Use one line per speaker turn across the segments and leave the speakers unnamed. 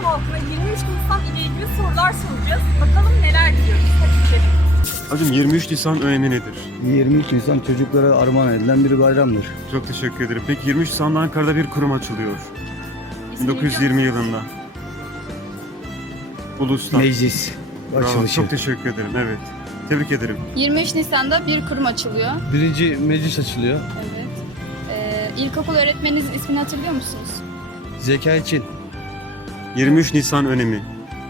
halkına 23 Nisan ile ilgili sorular soracağız. Bakalım neler biliyoruz. Hadi içelim.
Hacım 23 Nisan önemi nedir?
23 Nisan çocuklara armağan edilen bir bayramdır.
Çok teşekkür ederim. Peki 23 Nisan'da Ankara'da bir kurum açılıyor. 1920 yılında. Ulus'ta.
Meclis
Bravo,
açılışı.
çok teşekkür ederim. Evet. Tebrik ederim.
23 Nisan'da bir kurum açılıyor.
Birinci meclis açılıyor.
Evet. İlkokul öğretmeninizin ismini hatırlıyor musunuz?
Zeka için.
23 Nisan önemi.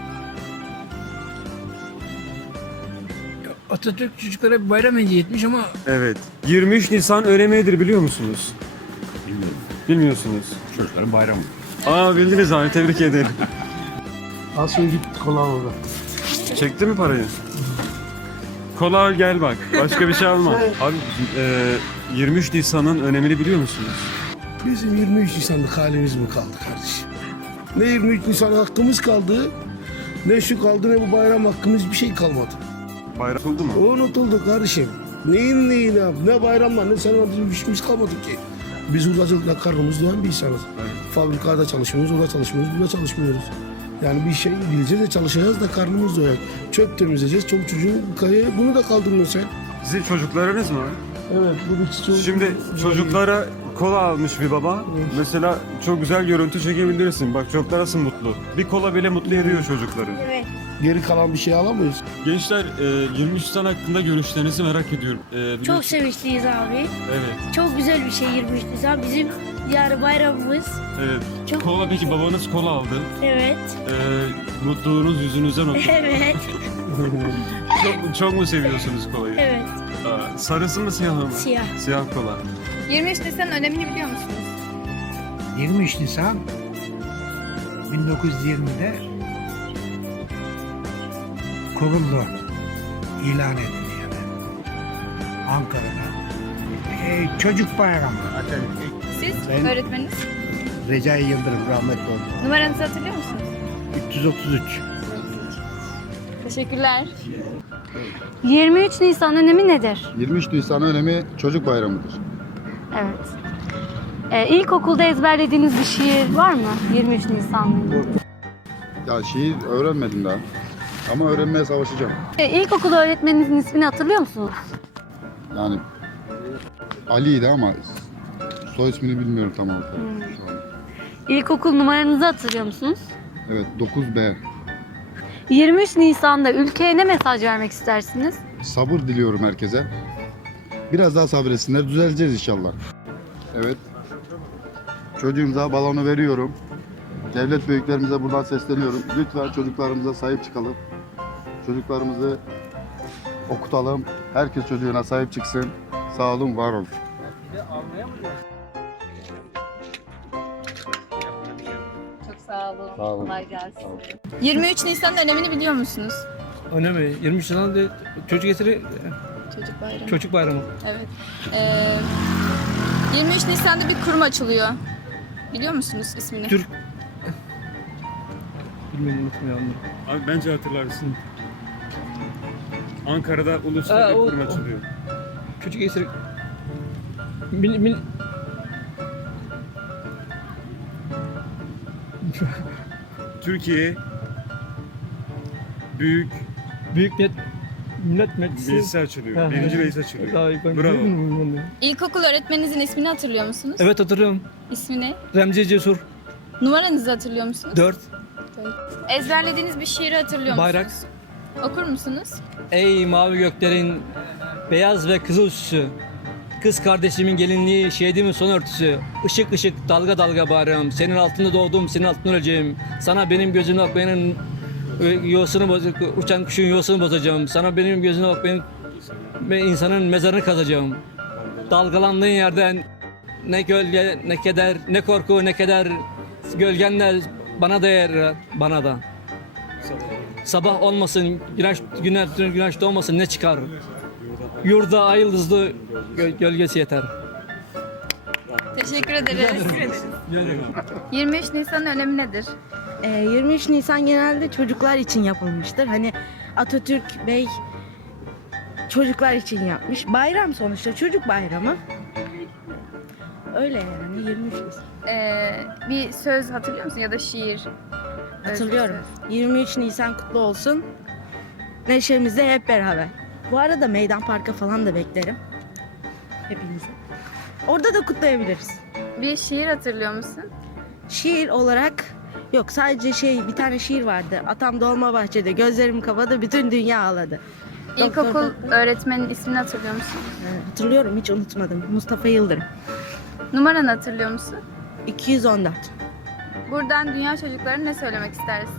Atatürk çocuklara bir bayram hediye etmiş ama
Evet. 23 Nisan önemi nedir biliyor musunuz?
Bilmiyorum.
Bilmiyorsunuz.
Çocukların bayramı.
Aa bildiniz abi, tebrik ederim.
Asıl git kola orada.
Çekti mi parayı? Kola al gel bak. Başka bir şey alma. Abi 23 Nisan'ın önemini biliyor musunuz?
Bizim 23 Nisan'lık halimiz mi kaldı kardeşim? Ne 23 Nisan hakkımız kaldı, ne şu kaldı ne bu bayram hakkımız, bir şey kalmadı.
Bayram oldu mu?
O unutuldu kardeşim. Neyin neyini yap? Ne bayramlar ne sana bizim bir şeyimiz kalmadı ki. Biz hurdacılıkla karnımız doyan bir insanız. Fabrikada çalışmıyoruz, orada çalışmıyoruz, burada çalışmıyoruz. Yani bir şey bileceğiz de çalışacağız da karnımız doyar. Çöp temizleyeceğiz, çoluk çocuğun kayaya bunu da kaldırmıyorsun sen.
Sizin çocuklarınız mı var?
Evet, bu ikisi çocuk.
Şimdi çocuklara kola almış bir baba. Mesela çok güzel görüntü çekebilirsin. Bak çocuklar nasıl mutlu. Bir kola bile mutlu ediyor çocukları.
Geri kalan bir şey alamıyoruz.
Gençler 23 Nisan hakkında görüşlerinizi merak ediyorum.
Çok
Biliyorsun-
sevinçliyiz abi.
Evet,
Çok güzel bir şey 23 Nisan. Bizim yani bayramımız.
evet.
Çok-
Kola, peki babanız kola aldı.
Evet.
Mutluluğunuz yüzünüzden okuyor.
Evet.
Çok mu seviyorsunuz kolayı?
Evet.
Sarısı mı siyahı mı?
Siyah.
Siyah kola.
23 Nisan'ın önemini biliyor musunuz?
23 Nisan 1920'de kuruldu. İlan edildi yani. Ankara'da. Çocuk bayramı.
Siz
Ben-
öğretmeniniz.
Recai Yıldırım rahmetli oldu.
Numaranızı hatırlıyor musunuz?
333.
Teşekkürler.
23 Nisan önemi nedir?
23 Nisan önemi çocuk bayramıdır.
Evet. İlkokulda ezberlediğiniz bir şiir var mı? 23 Nisan'la ilgili.
Ya şiir öğrenmedim daha. Ama öğrenmeye savaşacağım.
İlkokul öğretmeninizin ismini hatırlıyor musunuz?
Yani Ali'ydi ama soy ismini bilmiyorum tam olarak. Şu an.
İlkokul numaranızı hatırlıyor musunuz?
Evet, 9B.
23 Nisan'da ülkeye ne mesaj vermek istersiniz?
Sabır diliyorum herkese. Biraz daha sabretsinler, düzeleceğiz inşallah. Evet. Çocuğumuza balonu veriyorum. Devlet büyüklerimize buradan sesleniyorum. Lütfen çocuklarımıza sahip çıkalım. Çocuklarımızı okutalım. Herkes çocuğuna sahip çıksın. Sağ olun, var olun.
Çok sağ olun.
Sağ olun.
Kolay gelsin. 23 Nisan'ın önemini biliyor musunuz?
Önemli. 23 Nisan'da çocuk getiri
Çocuk bayramı.
çocuk bayramı.
Evet. 23 Nisan'da bir kurum açılıyor. Biliyor musunuz ismini?
Türk bilmiyorum, unutmayalım.
Abi bence hatırlarsın. Ankara'da Ulus'ta
Aa,
bir
o-
kurum açılıyor.
Çocuk getiri mil.
Türkiye Büyük
Büyük Millet Meclisi.
Meclisi açılıyor.
Ha,
Birinci
evet.
meclis açılıyor.
Daha iyi, ben
Bravo.
bilmiyorum.
İlkokul öğretmeninizin ismini hatırlıyor musunuz?
Evet hatırlıyorum.
İsmi ne?
Remzi Cesur.
Numaranızı hatırlıyor musunuz?
4.
Ezberlediğiniz bir şiiri hatırlıyor
Bayrak.
musunuz? Okur musunuz?
Ey mavi göklerin beyaz ve kızıl süsü. Kız kardeşimin gelinliği, şehidimin son örtüsü. Işık ışık, dalga dalga bağırıyorum. Senin altında doğdum, senin altında öleceğim. Sana benim gözüne bak, benim yuvasını uçan kuşun yuvasını bozacağım. Sana benim gözüne bak, ben insanın mezarını kazacağım. Dalgalandığın yerden ne gölge, ne keder, ne korku, ne keder. Gölgenle bana değer, bana da. Sabah olmasın, güneş doğmasın, ne çıkar? Yurda ay yıldızlı gölgesi yeter.
Teşekkür ederiz. 23 Nisan'ın önemi nedir?
23 Nisan genelde çocuklar için yapılmıştır. Hani Atatürk Bey çocuklar için yapmış. Bayram sonuçta, çocuk bayramı. Öyle yani 23 Nisan.
Bir söz hatırlıyor musun ya da şiir?
Hatırlıyorum. 23 Nisan kutlu olsun. Neşemizde hep beraber. Bu arada Meydan Park'a falan da beklerim. Hepinizi. Orada da kutlayabiliriz.
Bir şiir hatırlıyor musun?
Şiir olarak yok, sadece bir tane şiir vardı. Atam Dolmabahçe'de gözlerim kapadı, bütün dünya ağladı.
İlkokul öğretmenin ismini hatırlıyor musun?
Hatırlıyorum, hiç unutmadım. Mustafa Yıldırım.
Numaranı hatırlıyor musun?
214.
Buradan dünya çocuklarına ne söylemek istersin?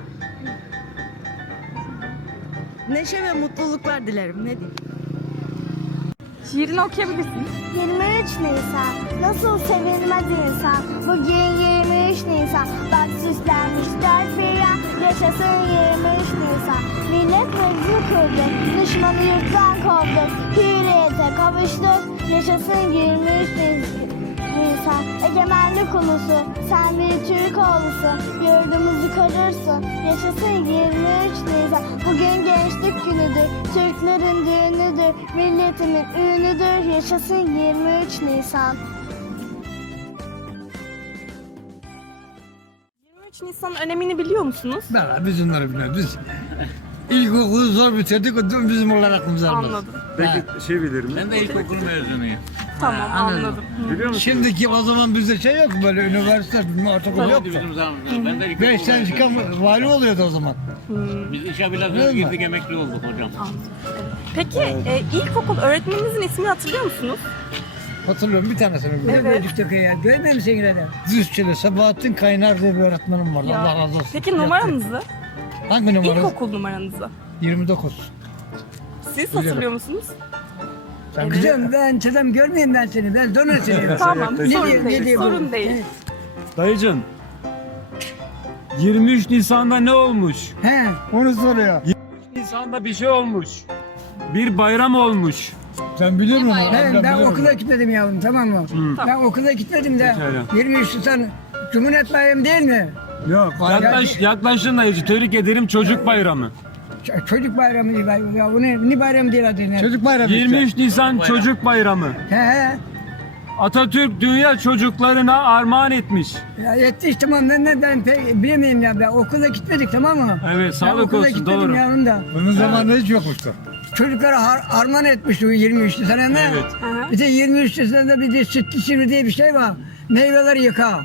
Neşe ve mutluluklar dilerim. Ne diyeyim?
Şiirini okuyabilirsin.
23 Nisan, nasıl sevilmez insan. Bugün 23 Nisan, bak süslenmiş dört bir yan. Yaşasın 23 Nisan, millet meclis kurduk. Düşmanı yurttan kovduk, hürriyete kavuştuk. Yaşasın 23 Nisan, egemenlik ulusu. Sen bir Türk oğlusun, yurdumuzu korursun. Yaşasın 23 Nisan, bugün gençlik günüdür. Türklerin düğünüdür, milletimin ünüdür. Yaşasın 23 Nisan.
23 Nisan'ın önemini biliyor musunuz?
Biz onları biliyoruz. Biz ilkokulu zor bitirdik. Bizim onlar aklımıza almaz.
Anladım.
Peki şey bilir mi?
Ben de ilkokul mezunuyum.
Tamam, anladım.
Biliyor musun?
Şimdiki o zaman bizde şey yok, böyle üniversite, ortaokul yok.
Bizim zamanımızda. Ben de ilkokul
5'ten çıkan vali oluyordu o zaman.
Biz işe biraz
Değil mi?
girdik, emekli olduk hocam.
Peki ilkokul öğretmeninizin ismini hatırlıyor musunuz?
Hatırlıyorum, bir tanesini biliyorum.
Evet.
Ya. Görmemişsin yine de. Düzçeli Sabahattin Kaynar diye bir öğretmenim vardı.
Ya.
Allah razı olsun.
Peki numaranızı?
Hangi numara?
İlkokul numaranızı.
29.
Siz hatırlıyor musunuz?
Sen kızım, ben çözüm görmeyeyim ben seni. Ben donör seni.
Tamam,
yaklaşık.
sorun değil, sorun değil.
Dayıcım. 23 Nisan'da ne olmuş?
He, onu soruyor.
Nisan'da bir şey olmuş. Bir bayram olmuş.
Sen biliyor musun?
Ben
okula gitmedim yavrum, tamam mı? Ben okula gitmedim de.
Pekala.
23 Nisan Cumhuriyet Bayramı değil mi? Yok.
Yaklaşın dayıcı. Tebrik ederim, çocuk bayramı.
Çocuk bayramı değil. Ya bu ne bayramı değil adı ne? Çocuk bayramı
23 Nisan çocuk bayramı.
He.
Atatürk dünya çocuklarına armağan etmiş.
Ya yetti işte, tamam, ben bilmeyeyim ya. Ben okula gitmedik, tamam mı?
Evet, sağlık
okula
olsun,
gitmedim
doğru.
yavrum da. Bunun zamanında hiç yokmuştu. Çocuklara armağan etmişti bu 23 Nisan'a.
Evet.
Bir de 23 Nisan'da bir de sütlü sivri diye bir şey var. Meyveleri yıka.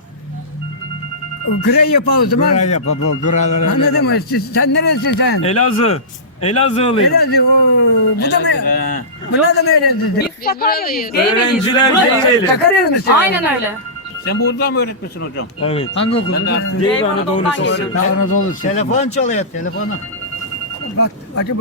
Grey yapar o zaman. Grey yapar bu, greyleri. Anladın mı? Sen neresin sen?
Elazığ. Elazığlıyım.
Elazığ, bu da mı? Bunlar da mı Elazığ'da?
Biz buradayız.
Öğrenciler Geyveli.
Takarıyor musun?
Aynen öyle.
Sen burada mı öğretmişsin hocam?
Evet.
Hangi okul?
Ben de
Geyve
Anadolu'dan
Anadolu
geliyorum.
Lisesi.
Anadolu.
Telefon çalıyor, telefonu.
Bak, acaba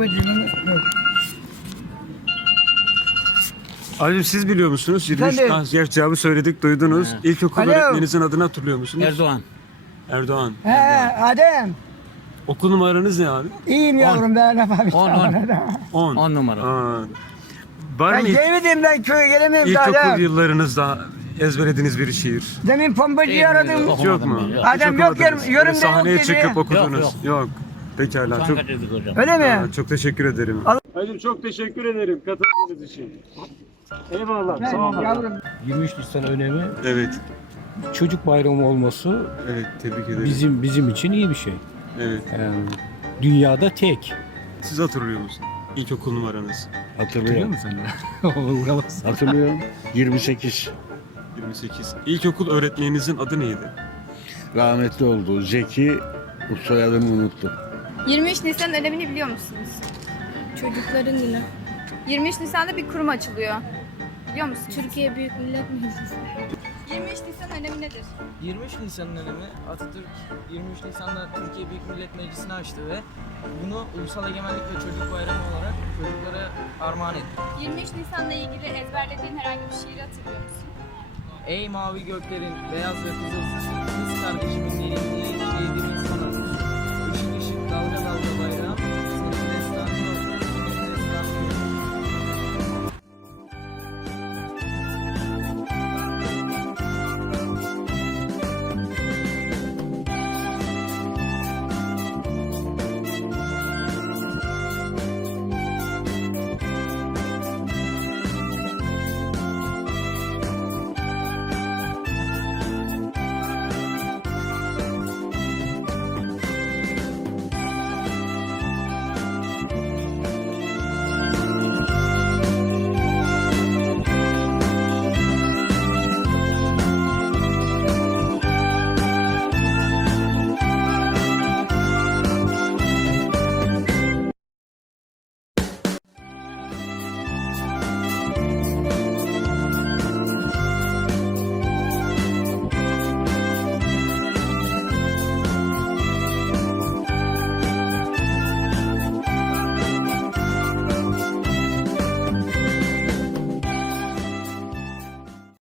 Abim siz biliyor musunuz? 23
Tabii.
Gerçi cevabı söyledik, duydunuz. İlkokul
Alo.
öğretmeninizin adını hatırlıyor musunuz?
Erdoğan.
Erdoğan.
Adem.
Okul numaranız ne abi?
İyiyim yavrum, ben ne yapayım?
10.
10 numara.
Var
Ben
mı
gelmedim, ben köye gelemeyim daha.
ilkokul yıllarınızda ezberlediğiniz bir şiir?
Demin pompacıyı aradım.
Yok mu?
Adam
Hiç
yok,
okumadınız.
yorumda
Böyle sahneye
yok dedi.
çıkıp okudunuz.
Yok,
Yok. Pekala. Çok,
Kaçırdık hocam.
Öyle mi?
çok teşekkür ederim. Hacım çok teşekkür ederim katıldığınız için. Eyvallah. Sağ olun.
Yavrum.
23 Nisan önemi,
Evet.
çocuk bayramı olması
Evet. Tebrik ederim.
bizim için iyi bir şey.
Evet.
Dünyada tek.
Siz hatırlıyor musunuz? İlkokul numaranız.
Hatırlıyor musun?
Hatırlıyorum. 28.
28. İlkokul öğretmeninizin adı neydi?
Rahmetli oldu. Zeki. Bu soyadını unuttum.
23 Nisan'ın önemini biliyor musunuz?
Çocukların günü.
23 Nisan'da bir kurum açılıyor. Biliyor musunuz?
Türkiye Büyük Millet Meclisi.
23 Nisan önemi nedir?
23 Nisan'ın önemi, Atatürk 23 Nisan'da Türkiye Büyük Millet Meclisi'ni açtı ve bunu Ulusal Egemenlik ve Çocuk Bayramı olarak çocuklara armağan etti.
23 Nisan'la ilgili ezberlediğin herhangi bir şiiri hatırlıyor musun?
Ey mavi göklerin beyaz ve kızıl süsü, kız kardeşimin gelinliği, şehidimin son örtüsü. Işık ışık dalga dalga bayrağı,